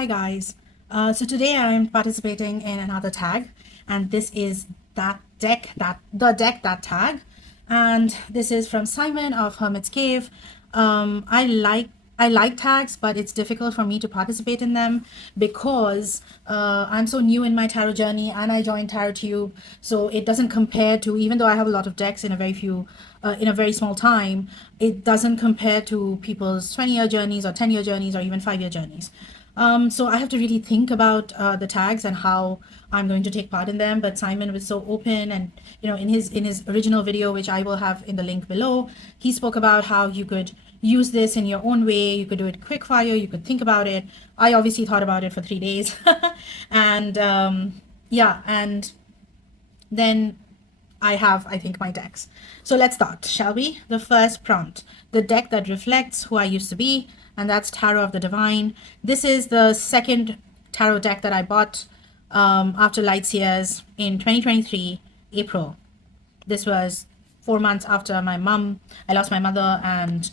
Hi guys. So today I'm participating in another tag, and this is the deck that tag, and this is from Simon of Hermit's Cave. I like tags, but it's difficult for me to participate in them because I'm so new in my tarot journey, and I joined TarotTube, so it doesn't compare to, even though I have a lot of decks in a very small time, it doesn't compare to people's 20-year journeys or 10-year journeys or even 5-year journeys. So I have to really think about the tags and how I'm going to take part in them. But Simon was so open, and in his original video, which I will have in the link below, he spoke about how you could use this in your own way. You could do it quick fire. You could think about it. I obviously thought about it for 3 days, and yeah, and then I have, I think, my decks. So let's start, shall we? The first prompt: the deck that reflects who I used to be, and that's Tarot of the Divine. This is the second tarot deck that I bought after Light Years in 2023, April. This was 4 months after I lost my mother, and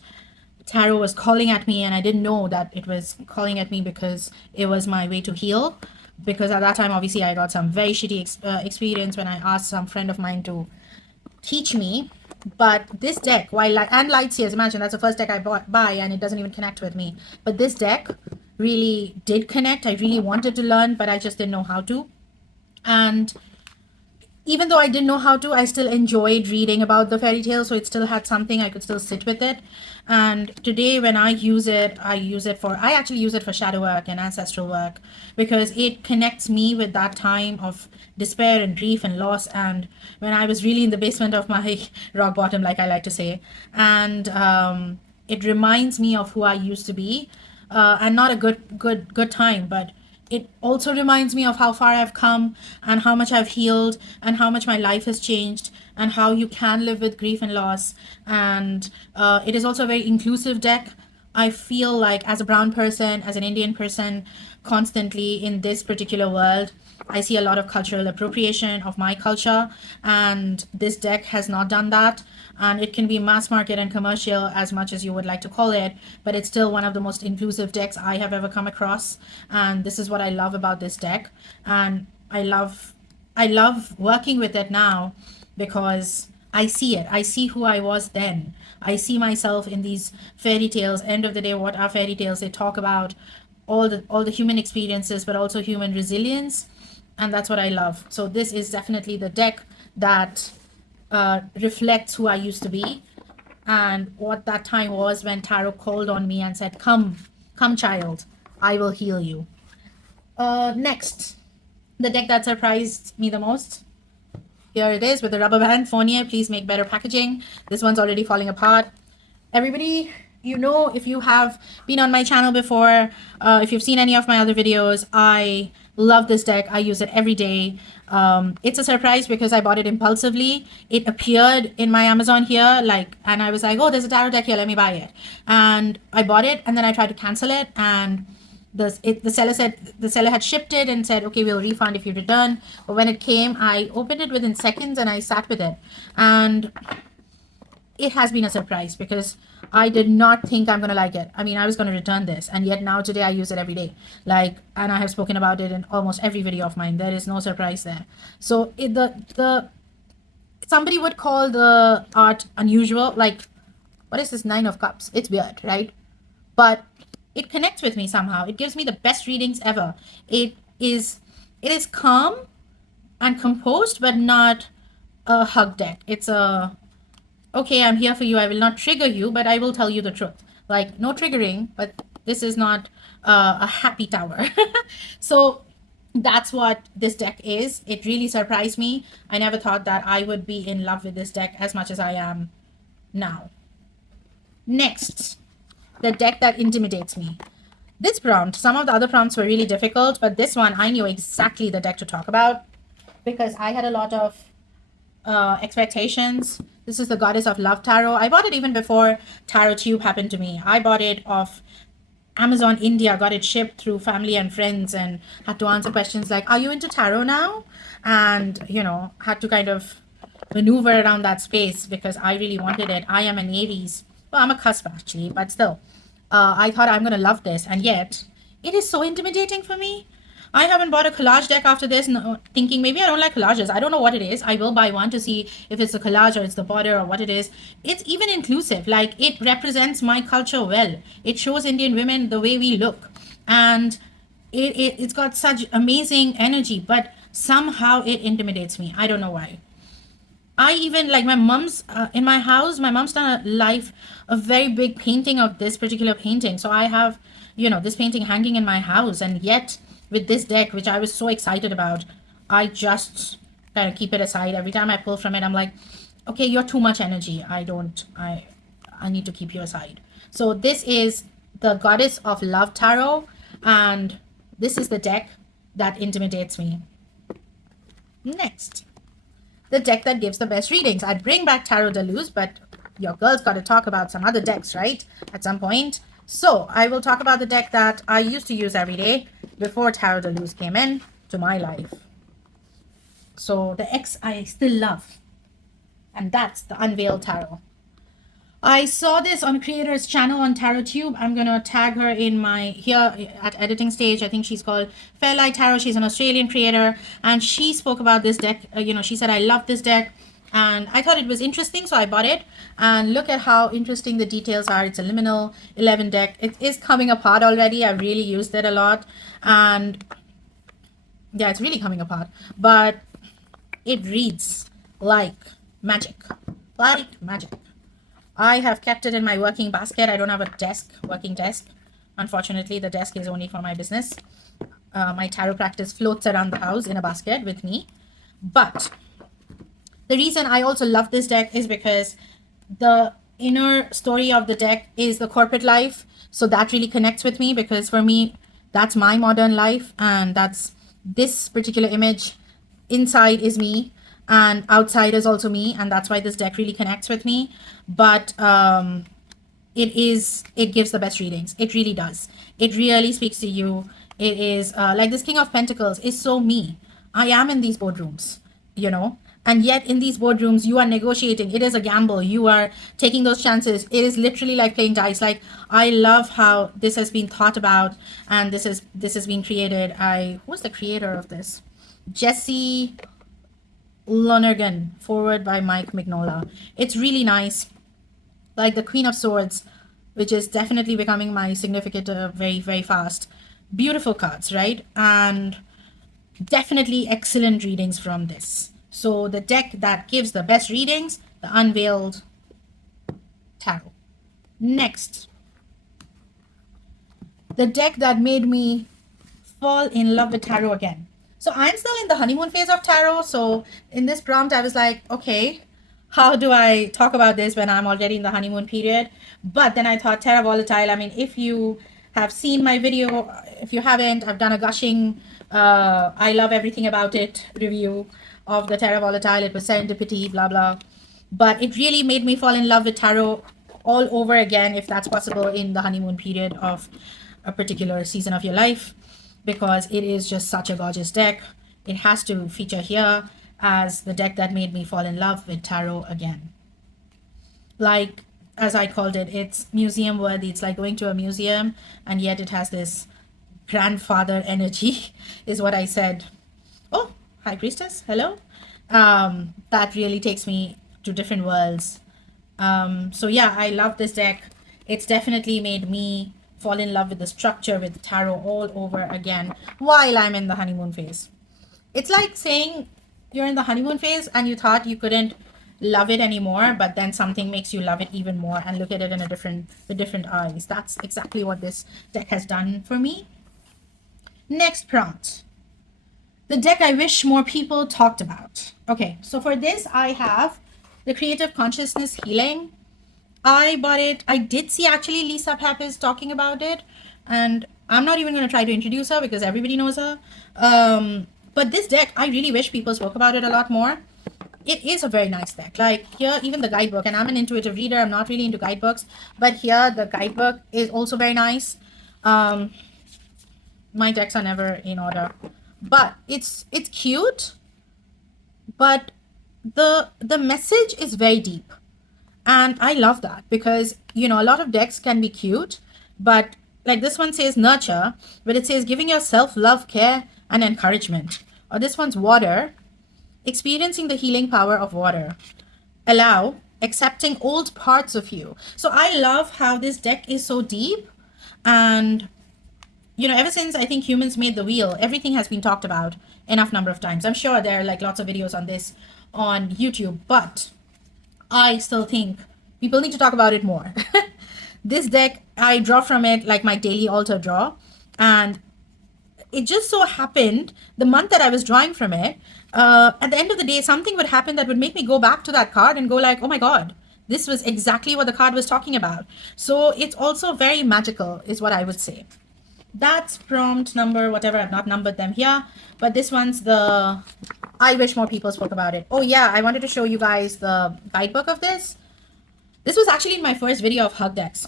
tarot was calling at me, and I didn't know that it was calling at me because it was my way to heal. Because at that time, obviously, I got some very shitty experience when I asked some friend of mine to teach me. But this deck, and Light Years, imagine that's the first deck I buy, and it doesn't even connect with me. But this deck really did connect. I really wanted to learn, but I just didn't know how to. And even though I didn't know how to, I still enjoyed reading about the fairy tale, so it still had something. I could still sit with it. And today when I actually use it for shadow work and ancestral work, because it connects me with that time of despair and grief and loss, and when I was really in the basement of my rock bottom, like I like to say. And it reminds me of who I used to be, and not a good time, but it also reminds me of how far I've come and how much I've healed and how much my life has changed and how you can live with grief and loss. And it is also a very inclusive deck. I feel like, as a brown person, as an Indian person, constantly in this particular world, I see a lot of cultural appropriation of my culture, and this deck has not done that. And it can be mass market and commercial as much as you would like to call it, but it's still one of the most inclusive decks I have ever come across. And this is what I love about this deck. And I love working with it now because I see it. I see who I was then. I see myself in these fairy tales. End of the day, what are fairy tales? They talk about all the human experiences, but also human resilience. And that's what I love. So this is definitely the deck that reflects who I used to be and what that time was when tarot called on me and said, come child, I will heal you. Next, the deck that surprised me the most. Here it is with the rubber band. Fournier, please make better packaging. This one's already falling apart. Everybody, if you have been on my channel before, if you've seen any of my other videos, I love this deck. I use it every day. It's a surprise because I bought it impulsively. It appeared in my Amazon here, and I was like, oh, there's a tarot deck here, let me buy it. And I bought it, and then I tried to cancel it, and the seller had shipped it and said, okay, we'll refund if you return. But when it came, I opened it within seconds and I sat with it, and it has been a surprise because I did not think I'm going to like it. I mean, I was going to return this, and yet now today I use it every day. And I have spoken about it in almost every video of mine. There is no surprise there. So somebody would call the art unusual. What is this 9 of Cups? It's weird, right? But it connects with me somehow. It gives me the best readings ever. It is calm and composed, but not a hug deck. It's okay, I'm here for you. I will not trigger you, but I will tell you the truth. No triggering, but this is not a happy tower. So that's what this deck is. It really surprised me. I never thought that I would be in love with this deck as much as I am now. Next, the deck that intimidates me. This prompt, some of the other prompts were really difficult, but this one, I knew exactly the deck to talk about because I had a lot of expectations. This is the Goddess of Love Tarot. I bought it even before TarotTube happened to me. I bought it off Amazon India, got it shipped through family and friends, and had to answer questions like, are you into tarot now? And, had to kind of maneuver around that space because I really wanted it. I am an Aries. Well, I'm a cusp actually, but still. I thought I'm going to love this, and yet it is so intimidating for me. I haven't bought a collage deck after this, no, thinking maybe I don't like collages. I don't know what it is. I will buy one to see if it's a collage or it's the border or what it is. It's even inclusive. Like, it represents my culture well. It shows Indian women the way we look. And it's got such amazing energy, but somehow it intimidates me. I don't know why. I even like my mom's in my house. My mom's done a very big painting of this particular painting. So I have, this painting hanging in my house, and yet with this deck, which I was so excited about, I just kind of keep it aside. Every time I pull from it, I'm like, okay, you're too much energy. I need to keep you aside. So this is the Goddess of Love Tarot, and this is the deck that intimidates me. Next, the deck that gives the best readings. I'd bring back Tarot de Luz, but your girl's got to talk about some other decks, right? At some point. So I will talk about the deck that I used to use every day before Tarot de Luz came in to my life. So the X I still love, and that's the Unveiled Tarot. I saw this on creator's channel on TarotTube. I'm gonna tag her in my here at editing stage. I think she's called Fairlight Tarot. She's an Australian creator, and she spoke about this deck. She said, I love this deck, and I thought it was interesting, so I bought it. And look at how interesting the details are. It's a liminal 11 deck. It is coming apart already. I've really used it a lot, and yeah, it's really coming apart, but it reads like magic. Like magic. I have kept it in my working basket. I don't have a working desk. Unfortunately, the desk is only for my business. My tarot practice floats around the house in a basket with me. But the reason I also love this deck is because the inner story of the deck is the corporate life. So that really connects with me, because for me, that's my modern life. And that's this particular image. Inside is me, and outside is also me, and that's why this deck really connects with me. But it gives the best readings. It really does. It really speaks to you. It is like this King of Pentacles is so me. I am in these boardrooms, and yet in these boardrooms you are negotiating. It is a gamble. You are taking those chances. It is literally like playing dice. Like, I love how this has been thought about, and this has been created. Who's the creator of this? Jesse Lonergan, forward by Mike Mignola. It's really nice. Like the Queen of Swords, which is definitely becoming my significant very, very fast. Beautiful cards, right? And definitely excellent readings from this. So the deck that gives the best readings, the Unveiled Tarot. Next, the deck that made me fall in love with tarot again. So I'm still in the honeymoon phase of tarot. So in this prompt, I was like, okay, how do I talk about this when I'm already in the honeymoon period? But then I thought Terra Volatile. I mean, if you have seen my video, if you haven't, I've done a gushing, I love everything about it review of the Terra Volatile. It was serendipity, blah, blah. But it really made me fall in love with tarot all over again, if that's possible, in the honeymoon period of a particular season of your life, because it is just such a gorgeous deck. It has to feature here as the deck that made me fall in love with tarot again. Like, as I called it, it's museum worthy. It's like going to a museum, and yet it has this grandfather energy is what I said. Oh, High Priestess, hello. That really takes me to different worlds. So yeah, I love this deck. It's definitely made me fall in love with the structure, with tarot all over again while I'm in the honeymoon phase. It's like saying you're in the honeymoon phase and you thought you couldn't love it anymore, but then something makes you love it even more and look at it in with different eyes. That's exactly what this deck has done for me. Next prompt. The deck I wish more people talked about. Okay, so for this I have the Creative Consciousness Healing. I bought it. I did see actually Lisa Pappas talking about it, and I'm not even going to try to introduce her because everybody knows her. But this deck, I really wish people spoke about it a lot more. It is a very nice deck. Like here, even the guidebook, and I'm an intuitive reader. I'm not really into guidebooks, but here the guidebook is also very nice. My decks are never in order, but it's cute. But the message is very deep. And I love that because, a lot of decks can be cute, but like this one says nurture, but it says giving yourself love, care, and encouragement. Or this one's water, experiencing the healing power of water. Allow, accepting old parts of you. So I love how this deck is so deep. And, you know, ever since I think humans made the wheel, everything has been talked about enough number of times. I'm sure there are like lots of videos on this on YouTube, but I still think people need to talk about it more. This deck, I draw from it like my daily altar draw. And it just so happened the month that I was drawing from it, at the end of the day, something would happen that would make me go back to that card and go like, oh my God, this was exactly what the card was talking about. So it's also very magical is what I would say. That's prompt number, whatever, I've not numbered them here, but this one's the, I wish more people spoke about it. Oh yeah, I wanted to show you guys the guidebook of this. This was actually in my first video of hug decks.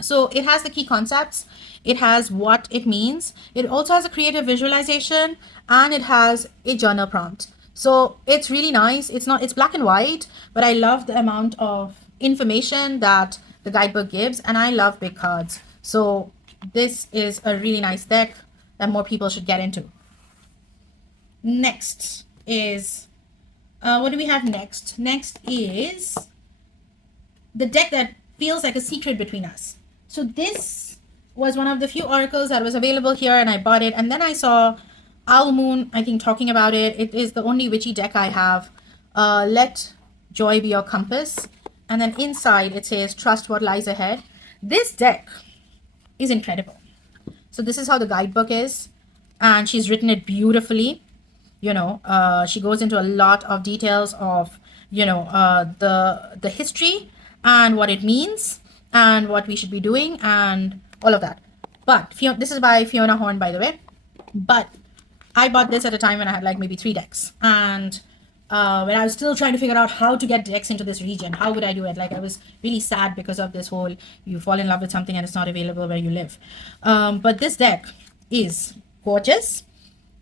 So it has the key concepts. It has what it means. It also has a creative visualization, and it has a journal prompt. So it's really nice. It's black and white, but I love the amount of information that the guidebook gives, and I love big cards. So this is a really nice deck that more people should get into. Next is, what do we have next? Next is the deck that feels like a secret between us. So this was one of the few oracles that was available here, and I bought it. And then I saw Owl Moon, I think, talking about it. It is the only witchy deck I have. Let joy be your compass. And then inside it says, trust what lies ahead. This deck is incredible. So this is how the guidebook is. And she's written it beautifully. You know, she goes into a lot of details of, you know, the history and what it means and what we should be doing and all of that. But this is by Fiona Horn, by the way. But I bought this at a time when I had like maybe 3 decks. And when I was still trying to figure out how to get decks into this region, how would I do it? Like I was really sad because of this whole, you fall in love with something and it's not available where you live. But this deck is gorgeous.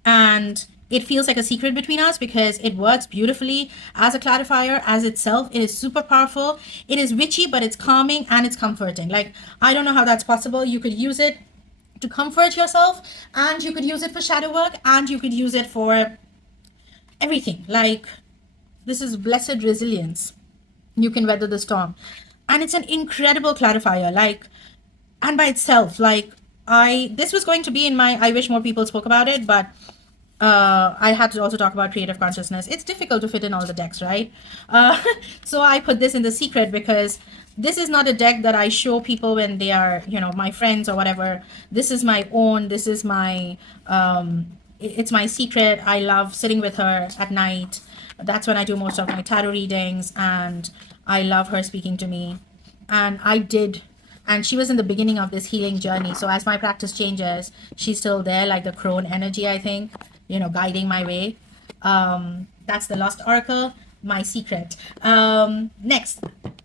And it feels like a secret between us because it works beautifully as a clarifier as itself. It is super powerful. It is witchy, but it's calming and it's comforting. Like, I don't know how that's possible. You could use it to comfort yourself, and you could use it for shadow work, and you could use it for everything. Like, this is blessed resilience. You can weather the storm. And it's an incredible clarifier. Like, and by itself, like, this was going to be in my, I wish more people spoke about it, but I had to also talk about creative consciousness. It's difficult to fit in all the decks, right? So I put this in the secret because this is not a deck that I show people when they are, you know, my friends or whatever. This is my own. This is my, it's my secret. I love sitting with her at night. That's when I do most of my tarot readings, and I love her speaking to me. And and she was in the beginning of this healing journey. So as my practice changes, she's still there, like the crone energy, I think, you know, guiding my way. That's the Lost Oracle, my secret. Next,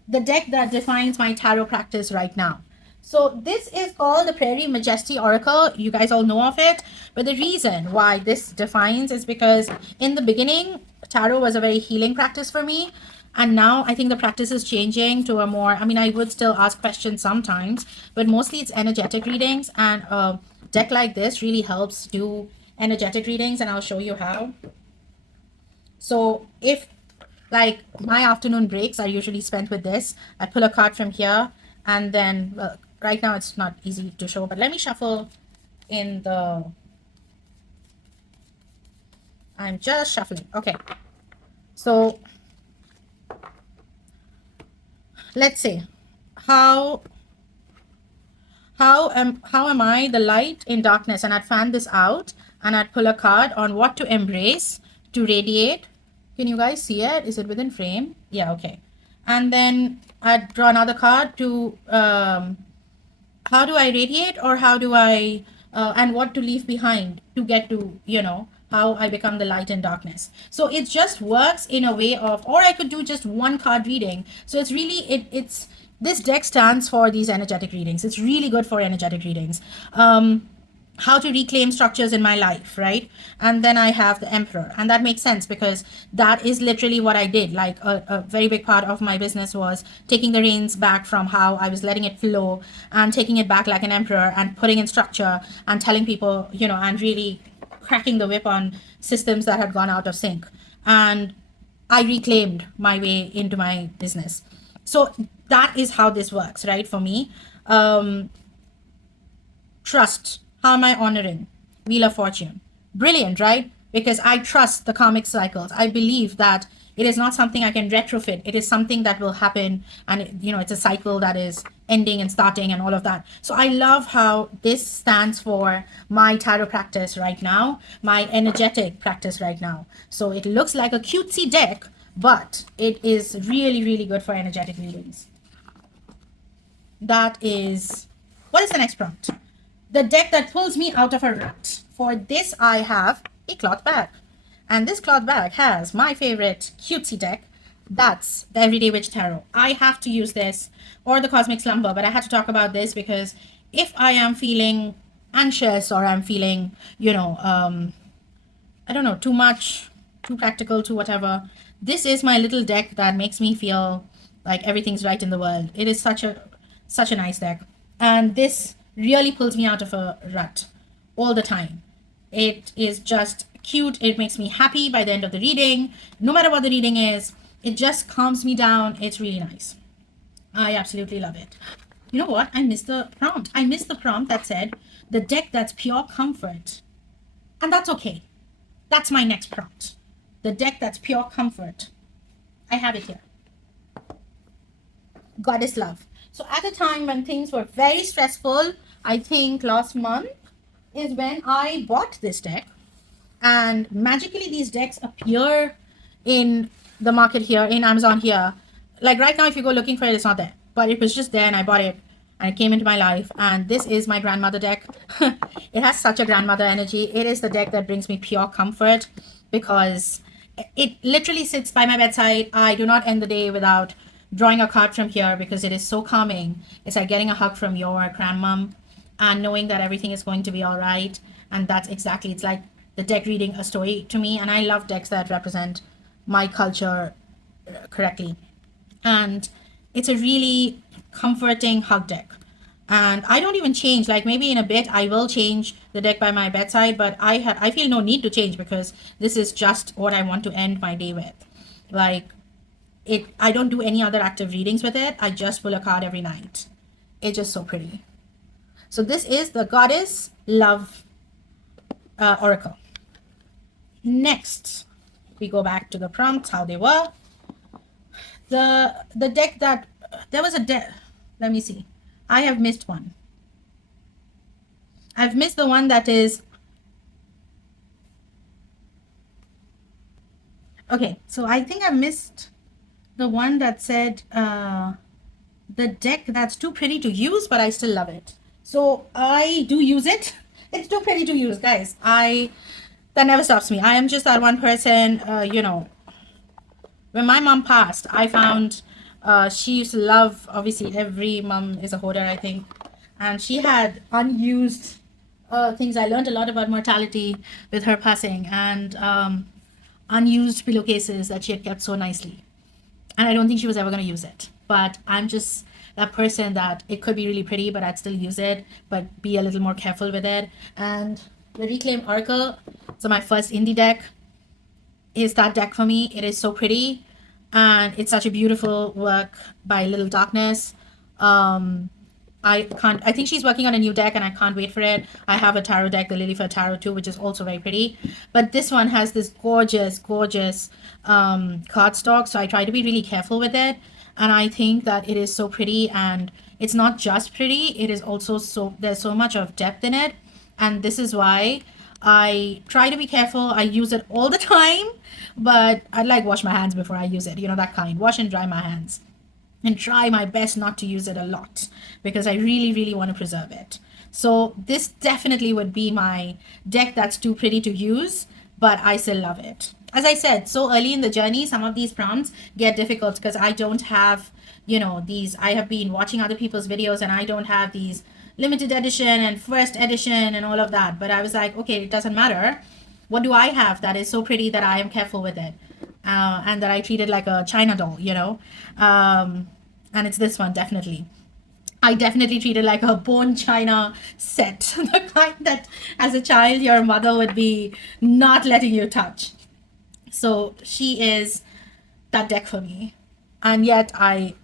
the deck that defines my tarot practice right now. So this is called the Prairie Majesty Oracle. You guys all know of it. But the reason why this defines is because in the beginning, tarot was a very healing practice for me. And now I think the practice is changing to a more, I mean, I would still ask questions sometimes, but mostly it's energetic readings. And a deck like this really helps do energetic readings, and I'll show you how. So if like my afternoon breaks are usually spent with this, I pull a card from here, and then, well, right now it's not easy to show, but let me shuffle in the, I'm just shuffling. Okay. So let's say, how am I the light in darkness? And I'd fan this out and I'd pull a card on what to embrace, to radiate. Can you guys see it? Is it within frame? Yeah, okay. And then I'd draw another card to how do I radiate, or how do I and what to leave behind to get to, you know, how I become the light in darkness. So it just works in a way of, or I could do just one card reading. So it's really, it's this deck stands for these energetic readings. It's really good for energetic readings. how to reclaim structures in my life, right? And then I have the Emperor, and that makes sense because that is literally what I did. Like a very big part of my business was taking the reins back from how I was letting it flow and taking it back like an emperor and putting in structure and telling people, and really cracking the whip on systems that had gone out of sync. And I reclaimed my way into my business. So that is how this works, right? For me, trust. How am I honoring? Wheel of Fortune. Brilliant, right? Because I trust the karmic cycles. I believe that it is not something I can retrofit. It is something that will happen. And, it's a cycle that is ending and starting and all of that. So I love how this stands for my tarot practice right now, my energetic practice right now. So it looks like a cutesy deck, but it is really, really good for energetic readings. That is, what is the next prompt? The deck that pulls me out of a rut. For this, I have a cloth bag. And this cloth bag has my favorite cutesy deck. That's the Everyday Witch Tarot. I have to use this, or the Cosmic Slumber, but I had to talk about this because if I am feeling anxious or I'm feeling, I don't know, too much, too practical, too whatever, this is my little deck that makes me feel like everything's right in the world. It is such a nice deck. And this really pulls me out of a rut all the time. It is just cute. It makes me happy by the end of the reading. No matter what the reading is, it just calms me down. It's really nice. I absolutely love it. You know what? I missed the prompt. I missed the prompt that said the deck that's pure comfort. And that's okay. That's my next prompt. The deck that's pure comfort. I have it here. Goddess Love. So at a time when things were very stressful, I think last month is when I bought this deck. And magically these decks appear in the market here, in Amazon here. Like right now, if you go looking for it, it's not there. But it was just there and I bought it and it came into my life. And this is my grandmother deck. It has such a grandmother energy. It is the deck that brings me pure comfort because it literally sits by my bedside. I do not end the day without drawing a card from here because it is so calming. It's like getting a hug from your grandmom and knowing that everything is going to be all right. And that's exactly, it's like the deck reading a story to me. And I love decks that represent my culture correctly. And it's a really comforting hug deck. And I don't even change, like maybe in a bit I will change the deck by my bedside, but I feel no need to change because this is just what I want to end my day with. Like, I don't do any other active readings with it. I just pull a card every night. It's just so pretty. So this is the Goddess Love Oracle. Next, we go back to the prompts, how they were. The deck that, there was a deck, let me see. I have missed one. I've missed the one that is, okay, so I think I missed the one that said the deck that's too pretty to use, but I still love it. So I do use it. It's too pretty to use, guys. That never stops me. I am just that one person, when my mom passed, I found she used to love, obviously every mom is a hoarder, I think, and she had unused things. I learned a lot about mortality with her passing, and unused pillowcases that she had kept so nicely. And I don't think she was ever going to use it. But I'm just that person that it could be really pretty, but I'd still use it, but be a little more careful with it. And the Reclaim Oracle, so my first indie deck, is that deck for me. It is so pretty. And it's such a beautiful work by Little Darkness. I think she's working on a new deck and I can't wait for it. I have a tarot deck, the Lilyford Tarot too, which is also very pretty. But this one has this gorgeous cardstock. So I try to be really careful with it. And I think that it is so pretty, and it's not just pretty, it is also there's so much of depth in it. And this is why I try to be careful. I use it all the time, but I'd like wash my hands before I use it. That kind. Wash and dry my hands. And try my best not to use it a lot because I really, really want to preserve it. So this definitely would be my deck that's too pretty to use, but I still love it. As I said, so early in the journey, some of these prompts get difficult because I don't have, these, I have been watching other people's videos and I don't have these limited edition and first edition and all of that. But I was like, okay, it doesn't matter. What do I have that is so pretty that I am careful with it, and that I treat it like a China doll, you know? And it's this one, definitely. I definitely treat it like a bone china set, the kind that as a child your mother would be not letting you touch. So she is that deck for me, and yet I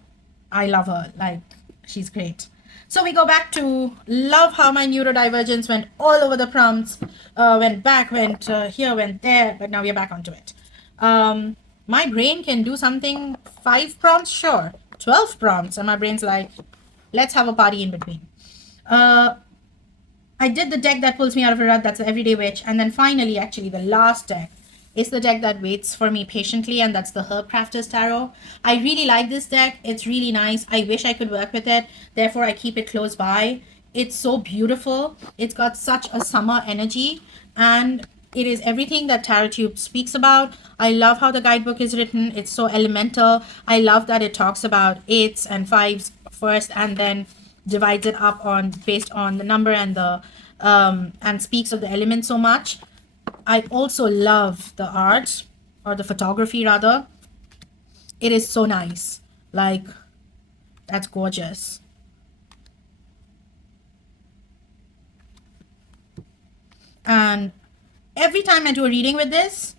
love her. Like, she's great. So we go back to love how my neurodivergence went all over the prompts, went back, went here, went there, but now we're back onto it. My brain can do something 5 prompts, sure, 12 prompts, and my brain's like, let's have a party in between. I did the deck that pulls me out of a rut, that's the Everyday Witch, and then finally, actually, the last deck is the deck that waits for me patiently, and that's the Herbcrafter's Tarot. I really like this deck. It's really nice. I wish I could work with it. Therefore, I keep it close by. It's so beautiful. It's got such a summer energy, and it is everything that Tarot Tube speaks about. I love how the guidebook is written. It's so elemental. I love that it talks about 8s and 5s first, and then divides it up on based on the number and the and speaks of the elements so much. I also love the art, or the photography rather. It is so nice. Like, that's gorgeous. And every time I do a reading with this,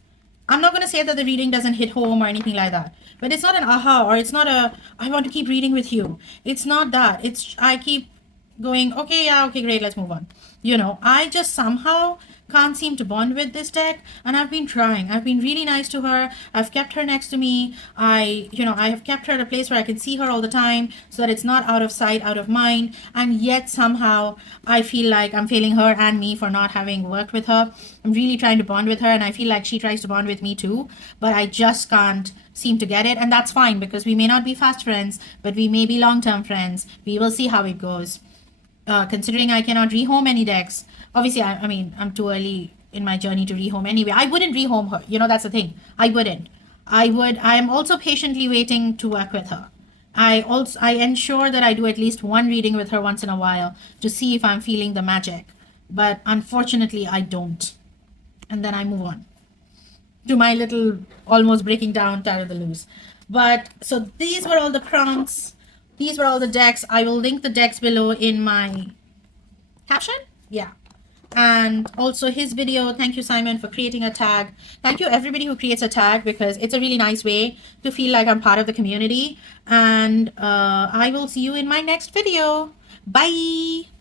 I'm not going to say that the reading doesn't hit home or anything like that. But it's not an aha, or it's not a, I want to keep reading with you. It's not that. It's, I keep going, okay, yeah, okay, great, let's move on. You know, I just somehow can't seem to bond with this deck, and I've been trying. I've been really nice to her. I've kept her next to me. I have kept her at a place where I can see her all the time, so that it's not out of sight, out of mind. And yet somehow I feel like I'm failing her and me for not having worked with her. I'm really trying to bond with her, and I feel like she tries to bond with me too, but I just can't seem to get it. And that's fine, because we may not be fast friends, but we may be long-term friends. We will see how it goes. Considering I cannot rehome any decks, obviously, I mean, I'm too early in my journey to rehome anyway. I wouldn't rehome her. You know, that's the thing. I wouldn't. I'm also patiently waiting to work with her. I ensure that I do at least one reading with her once in a while to see if I'm feeling the magic. But unfortunately, I don't. And then I move on to my little almost breaking down Tarot the Loose. But so these were all the prompts. These were all the decks. I will link the decks below in my caption. Yeah. And also his video. Thank you, Simon, for creating a tag. Thank you, everybody who creates a tag, because it's a really nice way to feel like I'm part of the community. And I will see you in my next video. Bye.